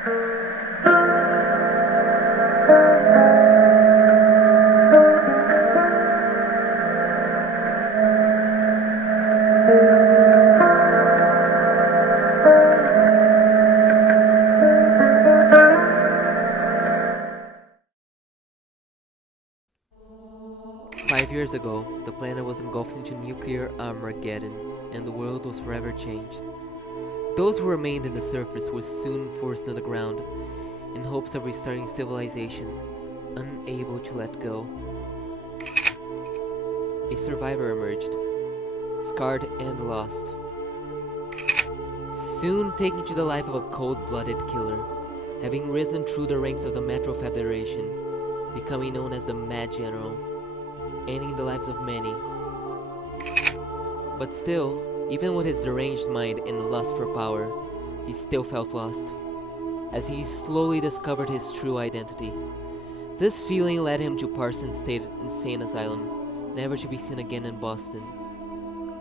5 years ago, the planet was engulfed into nuclear Armageddon, and the world was forever changed. Those who remained in the surface were soon forced underground, in hopes of restarting civilization, unable to let go. A survivor emerged, scarred and lost, soon taking to the life of a cold-blooded killer, having risen through the ranks of the Metro Federation, becoming known as the Mad General, ending the lives of many. But still, even with his deranged mind and lust for power, he still felt lost, as he slowly discovered his true identity. This feeling led him to Parsons State Insane Asylum, never to be seen again in Boston,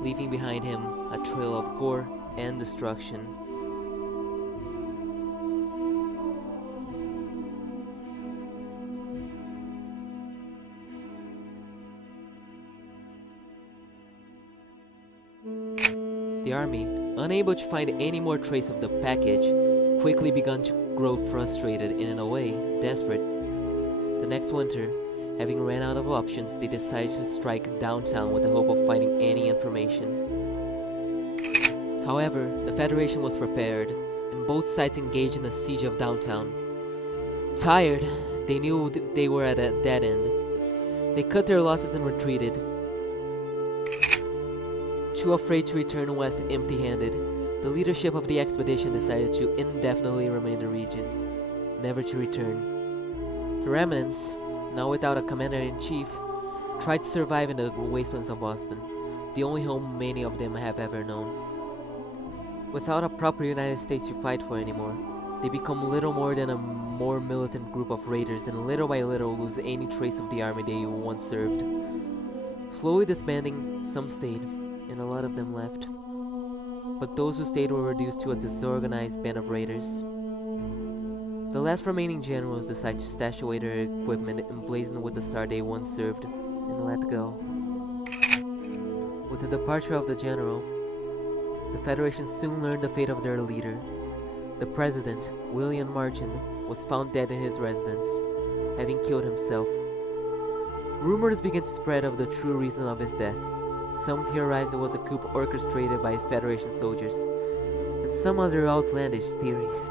leaving behind him a trail of gore and destruction. The army, unable to find any more trace of the package, quickly began to grow frustrated and in a way, desperate. The next winter, having ran out of options, they decided to strike downtown with the hope of finding any information. However, the Federation was prepared, and both sides engaged in the siege of downtown. Tired, they knew they were at a dead end. They cut their losses and retreated. Too afraid to return west empty-handed, the leadership of the expedition decided to indefinitely remain in the region, never to return. The remnants, now without a commander-in-chief, tried to survive in the wastelands of Boston, the only home many of them have ever known. Without a proper United States to fight for anymore, they become little more than a more militant group of raiders and little by little lose any trace of the army they once served. Slowly disbanding, some stayed, and a lot of them left. But those who stayed were reduced to a disorganized band of raiders. The last remaining generals decided to stash away their equipment emblazoned with the star they once served, and let go. With the departure of the general, the Federation soon learned the fate of their leader. The president, William Marchand, was found dead in his residence, having killed himself. Rumors began to spread of the true reason of his death. Some theorized it was a coup orchestrated by Federation soldiers, and some other outlandish theories.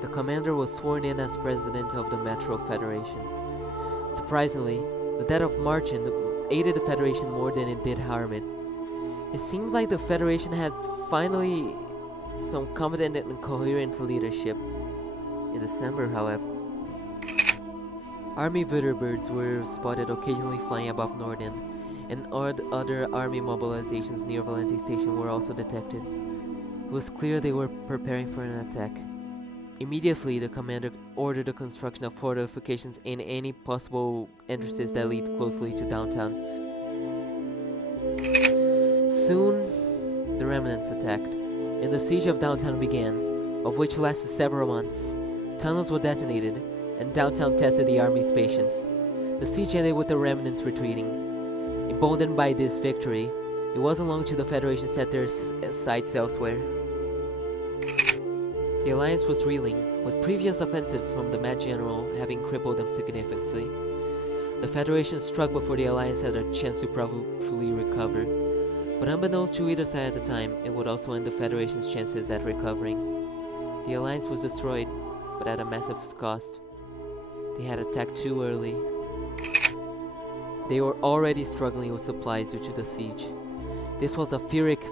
The commander was sworn in as president of the Metro Federation. Surprisingly, the death of Marchand aided the Federation more than it did harm it. It seemed like the Federation had finally some competent and coherent leadership. In December, however, Army Vertibirds were spotted occasionally flying above Norden, and other army mobilizations near Valenti Station were also detected. It was clear they were preparing for an attack. Immediately, the commander ordered the construction of fortifications in any possible entrances that lead closely to downtown. Soon, the remnants attacked, and the siege of downtown began, of which lasted several months. Tunnels were detonated, and downtown tested the army's patience. The siege ended with the remnants retreating. Emboldened by this victory, it wasn't long till the Federation set their sights elsewhere. The Alliance was reeling, with previous offensives from the Mad General having crippled them significantly. The Federation struck before the Alliance had a chance to properly recover, but unbeknownst to either side at the time, it would also end the Federation's chances at recovering. The Alliance was destroyed, but at a massive cost. They had attacked too early. They were already struggling with supplies due to the siege. This was a pyrrhic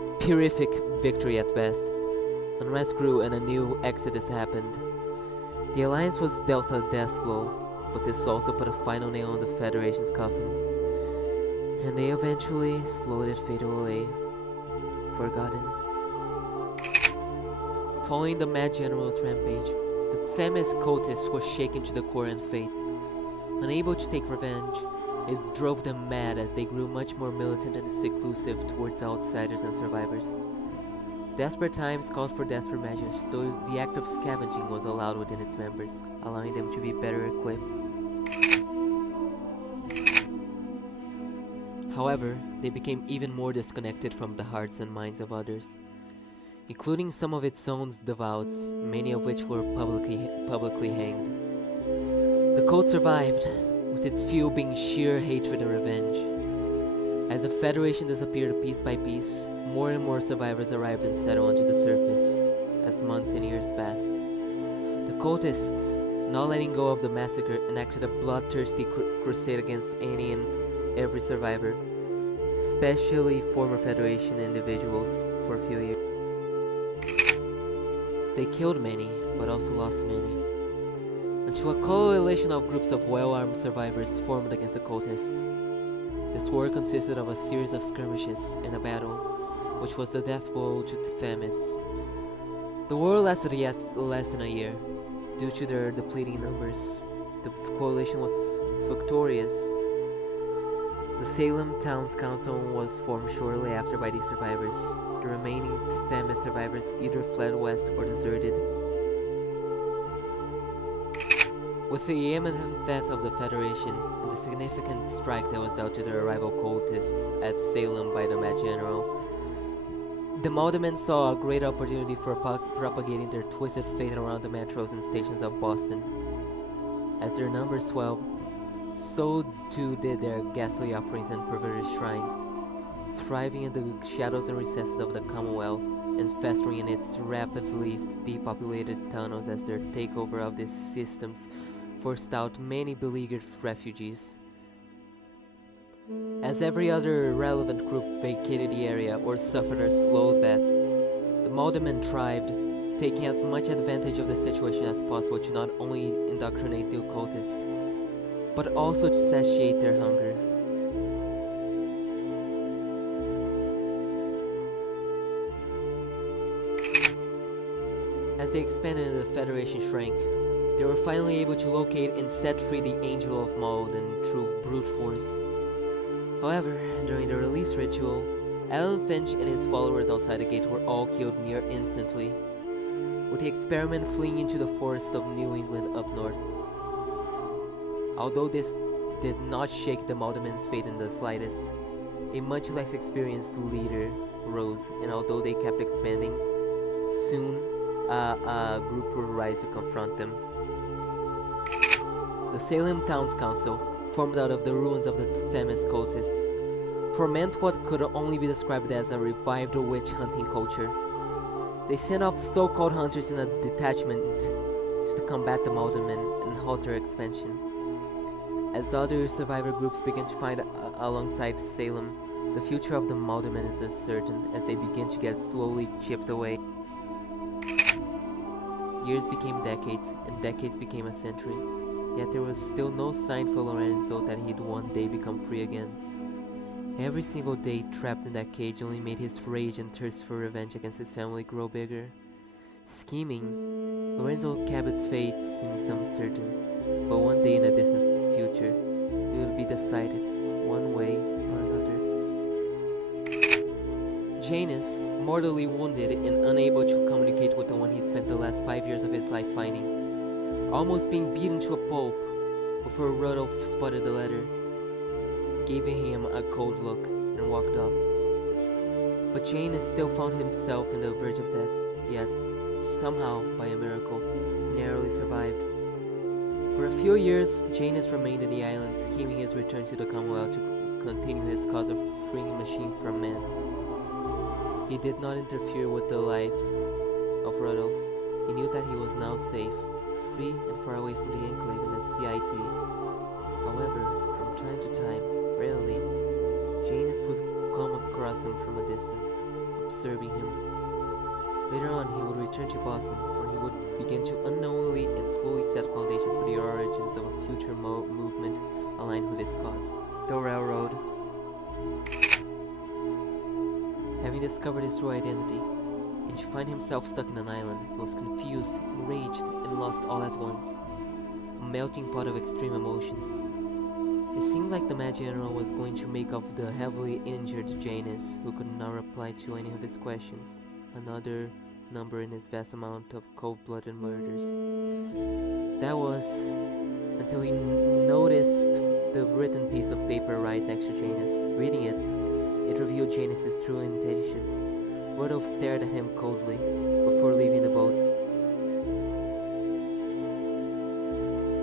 victory at best. Unrest grew and a new exodus happened. The Alliance was dealt a death blow, but this also put a final nail on the Federation's coffin. And they eventually slowed it fade away, forgotten. Following the Mad General's rampage, the Themis cultists were shaken to the core in faith. Unable to take revenge, it drove them mad as they grew much more militant and seclusive towards outsiders and survivors. Desperate times called for desperate measures, so the act of scavenging was allowed within its members, allowing them to be better equipped. However, they became even more disconnected from the hearts and minds of others, including some of its own devouts, many of which were publicly hanged. The cult survived, with its fuel being sheer hatred and revenge. As the Federation disappeared piece by piece, more and more survivors arrived and settled onto the surface as months and years passed. The cultists, not letting go of the massacre, enacted a bloodthirsty crusade against any and every survivor, especially former Federation individuals, for a few years. They killed many, but also lost many, until a coalition of groups of well-armed survivors formed against the cultists. This war consisted of a series of skirmishes and a battle, which was the death blow to Themis. The war lasted less than a year, due to their depleting numbers. The coalition was victorious. The Salem Town's Council was formed shortly after by these survivors. The remaining Themis survivors either fled west or deserted. With the imminent death of the Federation and the significant strike that was dealt to their rival cultists at Salem by the Mad General, the Maldermen saw a great opportunity for propagating their twisted faith around the metros and stations of Boston. As their numbers swelled, so too did their ghastly offerings and perverted shrines, thriving in the shadows and recesses of the Commonwealth and festering in its rapidly depopulated tunnels as their takeover of these systems forced out many beleaguered refugees. As every other relevant group vacated the area or suffered a slow death, the Maldermen thrived, taking as much advantage of the situation as possible to not only indoctrinate new cultists, but also to satiate their hunger. As they expanded and the Federation shrank, they were finally able to locate and set free the Angel of Malden through brute force. However, during the release ritual, Alan Finch and his followers outside the gate were all killed near instantly, with the experiment fleeing into the forest of New England up north. Although this did not shake the Maldermen's fate in the slightest, a much less experienced leader rose, and although they kept expanding, soon a group would rise to confront them. The Salem Town's Council, formed out of the ruins of the Themis cultists, foment what could only be described as a revived witch-hunting culture. They sent off so-called hunters in a detachment to combat the Maldermen and halt their expansion. As other survivor groups began to fight alongside Salem, the future of the Maldermen is uncertain as they begin to get slowly chipped away. Years became decades, and decades became a century. Yet there was still no sign for Lorenzo that he'd one day become free again. Every single day trapped in that cage only made his rage and thirst for revenge against his family grow bigger. Scheming, Lorenzo Cabot's fate seems uncertain, but one day in the distant future, it would be decided, one way or another. Janus, mortally wounded and unable to communicate with the one he spent the last 5 years of his life finding, almost being beaten to a pulp before Rudolph spotted the letter, gave him a cold look, and walked off. But Janus still found himself on the verge of death, yet, somehow, by a miracle, narrowly survived. For a few years, Janus remained in the island, scheming his return to the Commonwealth to continue his cause of freeing machine from man. He did not interfere with the life of Rudolph. He knew that he was now safe, free and far away from the enclave in the CIT. However, from time to time, rarely, Janus would come across him from a distance, observing him. Later on, he would return to Boston, where he would begin to unknowingly and slowly set foundations for the origins of a future movement aligned with his cause, the Railroad. Having discovered his true identity, and to find himself stuck in an island, he was confused, enraged, and lost all at once. A melting pot of extreme emotions. It seemed like the Mad General was going to make off the heavily injured Janus, who could not reply to any of his questions, another number in his vast amount of cold-blooded murders. That was until he noticed the written piece of paper right next to Janus. Reading it, it revealed Janus's true intentions. Rudolph stared at him coldly before leaving the boat.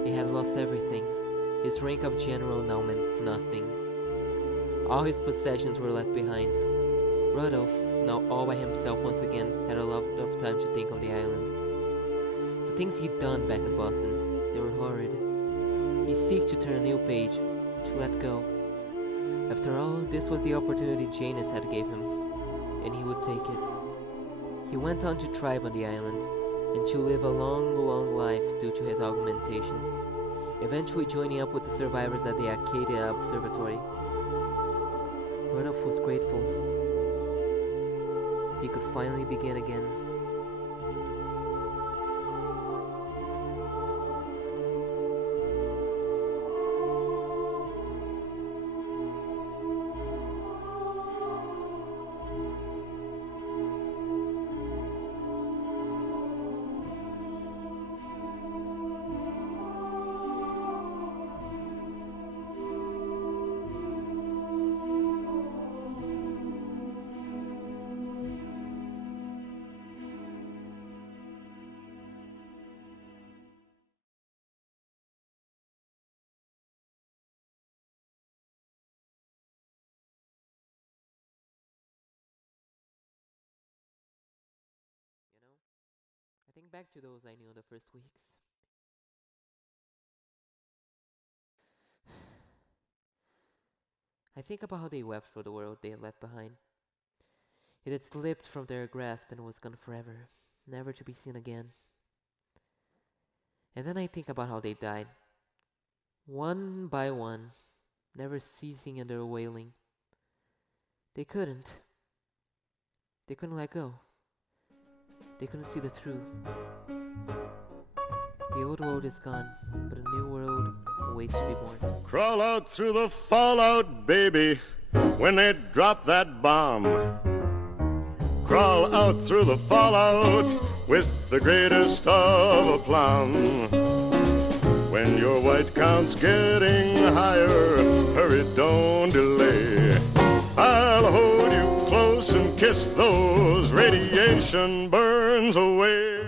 He had lost everything. His rank of general now meant nothing. All his possessions were left behind. Rudolph, now all by himself once again, had a lot of time to think of the island. The things he'd done back at Boston, they were horrid. He seeked to turn a new page, to let go. After all, this was the opportunity Janus had gave him, and he would take it. He went on to thrive on the island, and to live a long, long life due to his augmentations, eventually joining up with the survivors at the Acadia Observatory. Rudolph was grateful. He could finally begin again. I think back to those I knew in the first weeks. I think about how they wept for the world they had left behind. It had slipped from their grasp and was gone forever, never to be seen again. And then I think about how they died, one by one, never ceasing in their wailing. They couldn't let go. They couldn't see the truth. The old world is gone, but a new world awaits to be born. Crawl out through the fallout, baby, when they drop that bomb. Crawl out through the fallout with the greatest of aplomb. When your white count's getting higher, hurry, don't delay. I'll hold you close and kiss those radiation burns away.